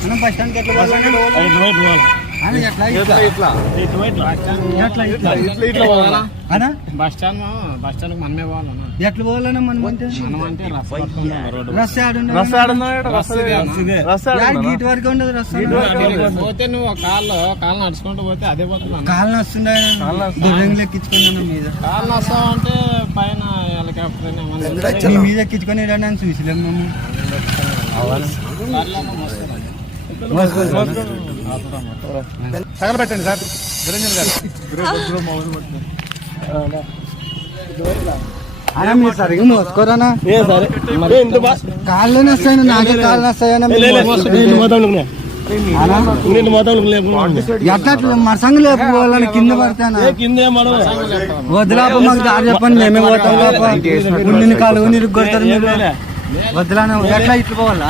Bus stand ఎట్లా bus stand మనమే పోవాలన్నా ఎట్లా పోవాలన్నా మనం అంటే గీట్ వరకు ఉండదు రస్తా పోతే నువ్వు కాళ్ళు నడుచుకుంటూ పోతే అదే పోతున్నా కాళ్ళు వస్తుండే దుర్రంగులు ఎక్కించుకున్నాను మీద కాళ్ళు వస్తావు అంటే పైన హెలికాప్టర్ నీ మీద ఎక్కించుకొని నన్ను చూసిలేము మేము తగలబెట్టండి సార్ నిరంజన్ గారు. అన్నా మీరు సరిగ్గా మోసుకోరానా కాళ్ళు వస్తాయని నాకే కాళ్ళు వస్తాయన్నా ఎట్లా మరసంగా లేకపోవాలని కింద పడతానా వదిలాప మాకు దారి చెప్పండి మేమే పోతాం నిన్ను కాలు నిరుగు కొడతారు వదిలానా ఎట్లా ఇట్లు పోవాలా